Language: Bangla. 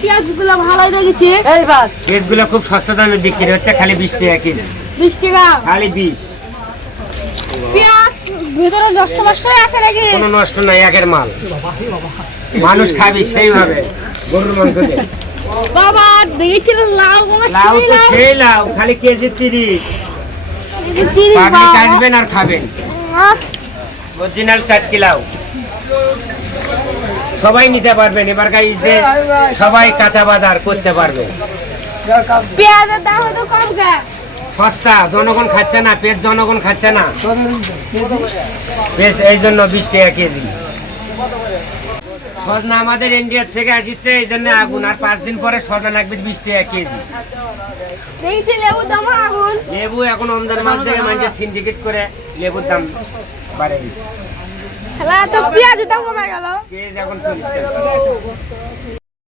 পেঁয়াজগুলো ভালোই দেখেছি। পেঁয়াজগুলো খুব সস্তা দামে বিক্রি হচ্ছে, খালি 20 টাকা কেজি। 20 টাকা খালি 20। পেঁয়াজ ভিতরে নষ্ট আছে নাকি? কোনো নষ্ট নাই, একের মাল। মানুষ খাবি সেইভাবে গরুর মাংস দিয়ে। বাবা দেখেছিলেন লাউ লাউ তো সেই লাউ, খালি কেজি 30। পাবলিক আসবেন আর খাবেন, অরিজিনাল চাটকি লাউ। সবাই নিতে পারবেন, এবার ঈদে সবাই কাঁচা বাজার করতে পারবে। পেঁয়াজের দাম হয়তো কম কে সস্তা, জনগণ খাচ্ছে না, পেট জনগণ খাচ্ছে না, বেশ এই জন্য 20 টাকা কেজি। সজনা আমাদের ইন্ডিয়ার থেকে আসছে, এই জন্য আগুন। আর 5 দিন পরে সজনা লাগবে 20 টাকা কেজি। দেখছি লেবুর দাম আগুন। লেবু এখন রমজান মাস থেকে মানুষ সিন্ডিকেট করে লেবুর দাম বাড়িয়ে দিচ্ছে। শালা তো পেঁয়াজের দাম কমে গেল। পেঁয়াজ এখন চলছে।